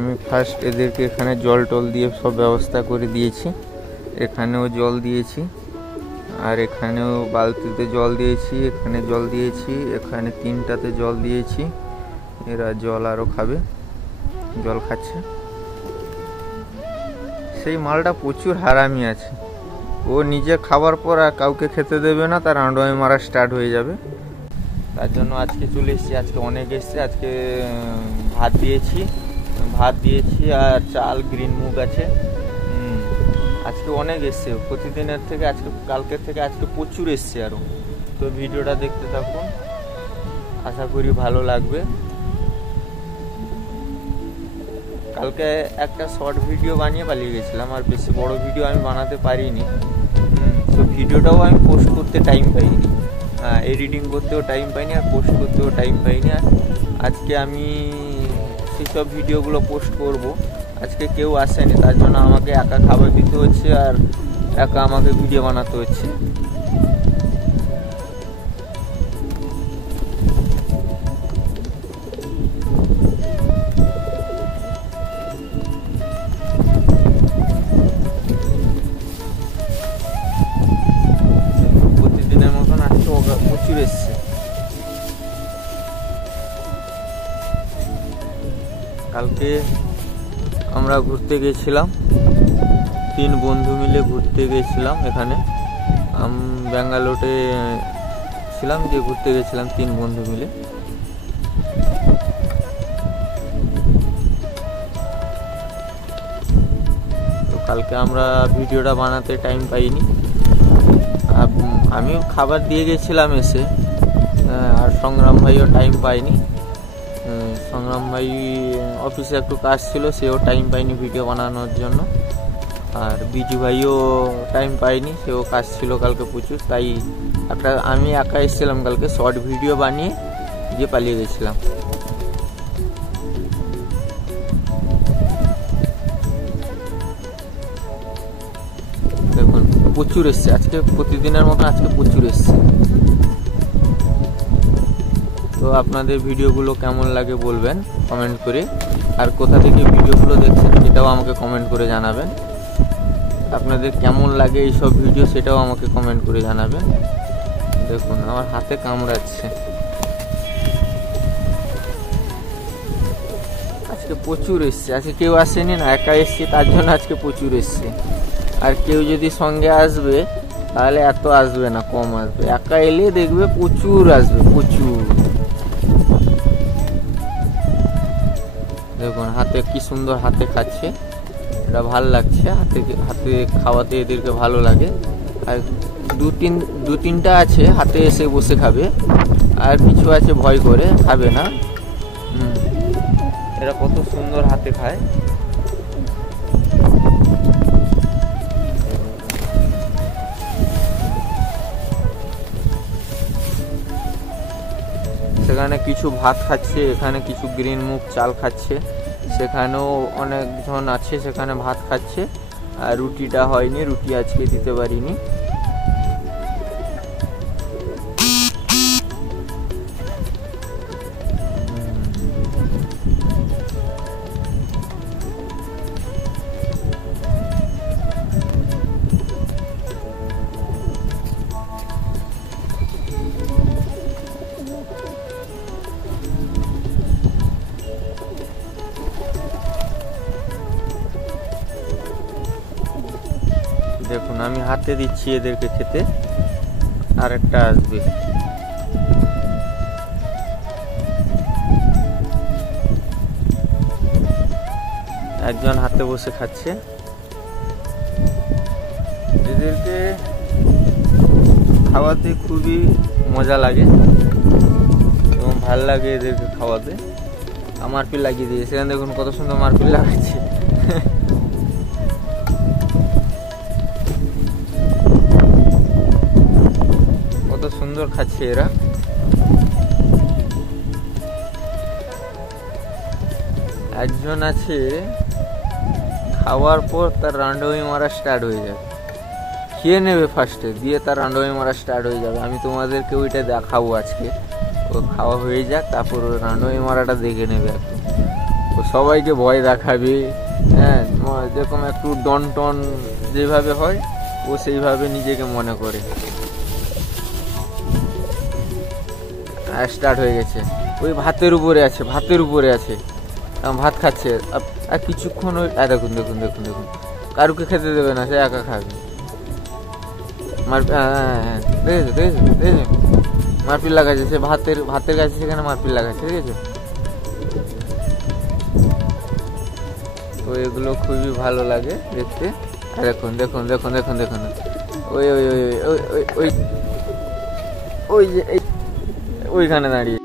আমি ফার্স্ট এদেরকে এখানে জল টল দিয়ে সব ব্যবস্থা করে দিয়েছি। এখানেও জল দিয়েছি, আর এখানেও বালতিতে জল দিয়েছি, এখানে জল দিয়েছি, এখানে 3টাতে জল দিয়েছি। এরা জল আরও খাবে, জল খাচ্ছে। সেই মালটা প্রচুর হারামি আছে, ও নিজে খাবার পর আর কাউকে খেতে দেবে না, তার আন্ডোয় মারা স্টার্ট হয়ে যাবে। তার জন্য আজকে চলে এসেছি, আজকে অনেক এসছে। আজকে ভাত দিয়েছি আর চাল গ্রিন মুগ আছে। আজকে অনেক এসছে, প্রতিদিনের থেকে আজকে, কালকের থেকে আজকে প্রচুর এসছে আরও। তো ভিডিওটা দেখতে থাকুন, আশা করি ভালো লাগবে। কালকে একটা শর্ট ভিডিও বানিয়ে পালিয়ে গেছিলাম, আর বেশি বড় ভিডিও আমি বানাতে পারিনি। তো ভিডিওটাও আমি পোস্ট করতে টাইম পাইনি, এডিটিং করতেও টাইম পাইনি, আর পোস্ট করতেও টাইম পাইনি। আর আজকে আমি সেসব ভিডিওগুলো পোস্ট করব। আজকে কেউ আসেনি, তার জন্য আমাকে একা খাবার দিতে হচ্ছে আর একা আমাকে ভিডিও বানাতে হচ্ছে। প্রতিদিনের মতন আজকে প্রচুর এসছে। কালকে আমরা ঘুরতে গেছিলাম, 3 বন্ধু মিলে ঘুরতে গেছিলাম। এখানে ব্যাঙ্গালোরে ছিলাম, যে ঘুরতে গেছিলাম 3 বন্ধু মিলে। তো কালকে আমরা ভিডিওটা বানাতে টাইম পাইনি। আমিও খাবার দিয়ে গেছিলাম এসে, আর সংগ্রাম ভাইও টাইম পাইনি। সংগ্রাম ভাই অফিসে একটু কাজ ছিল, সেও টাইম পাইনি ভিডিও বানানোর জন্য। আর বিজু ভাইও টাইম পাইনি, সেও কাজ ছিল কালকে প্রচুর। তাই আমি একা এসেছিলাম কালকে, শর্ট ভিডিও বানিয়ে গিয়ে পালিয়ে গেছিলাম। দেখুন প্রচুর এসছে আজকে, প্রতিদিনের মতো আজকে প্রচুর এসছে। তো আপনাদের ভিডিওগুলো কেমন লাগে বলবেন কমেন্ট করে, আর কোথা থেকে ভিডিওগুলো দেখছেন সেটাও আমাকে কমেন্ট করে জানাবেন। আপনাদের কেমন লাগে এইসব ভিডিও সেটাও আমাকে কমেন্ট করে জানাবেন। দেখুন আমার হাতে কামড়াচ্ছে। আজকে প্রচুর এসছে, আজকে কেউ আসেনি না, একা এসছি, তার জন্য আজকে প্রচুর এসছে। আর কেউ যদি সঙ্গে আসবে তাহলে এত আসবে না, কম আসবে। একা এলে দেখবে প্রচুর আসবে, প্রচুর। দেখুন হাতে কি সুন্দর হাতে খাচ্ছে, এটা ভালো লাগছে। হাতে খাওয়াতে এদেরকে ভালো লাগে। আর দু তিনটা আছে হাতে এসে বসে খাবে, আর কিছু আছে ভয় করে খাবে না। এরা কত সুন্দর হাতে খায়। সেখানে কিছু ভাত খাচ্ছে, এখানে কিছু গ্রিন মুগ চাল খাচ্ছে, সেখানেও অনেকজন আছে সেখানে ভাত খাচ্ছে। আর রুটিটা হয়নি, রুটি আজকে দিতে পারিনি। দেখুন আমি হাতে দিচ্ছি এদেরকে খেতে, আর একটা আসবে। একজন হাতে বসে খাচ্ছে। এদেরকে খাওয়াতে খুবই মজা লাগে এবং ভাল লাগে এদেরকে খাওয়াতে। মারপিল লাগিয়ে দিয়ে সেখানে দেখুন কত সুন্দর মারপিল লাগাচ্ছে। কত সুন্দর খাচ্ছে এরা। একজন আছে খাওয়ার পর তার রান্ডামি মারা স্টার্ট হয়ে যাবে, খেয়ে নেবে ফার্স্টে, দিয়ে তার রান্ডামি মারা স্টার্ট হয়ে যাবে। আমি তোমাদেরকে ওইটা দেখাবো আজকে। ও খাওয়া হয়ে যাক, তারপর ওই রান্ডামি মারাটা দেখে নেবে একদম। ও সবাইকে ভয় দেখাবে। হ্যাঁ, যেরকম একটু ডন টন যেভাবে হয় ও সেইভাবে নিজেকে মনে করে। স্টার্ট হয়ে গেছে, ওই ভাতের উপরে আছে, ভাতের উপরে আছে, ভাত খাচ্ছে। আর কিছুক্ষণ ওই দেখুন দেখুন দেখুন দেখুন, কারুকে খেতে দেবে না, সে একা খাবে। হ্যাঁ দেখেছো দেখেছো দেখেছো, মারপিট লাগাচ্ছে সে ভাতের কাছে, সেখানে মারপিট লাগাচ্ছে, দেখেছো? তো এগুলো খুবই ভালো লাগে দেখতে। দেখুন দেখুন দেখুন দেখুন দেখুন, ওই ওই ওই ওই ওই ওই যে ওইখানে দাঁড়িয়ে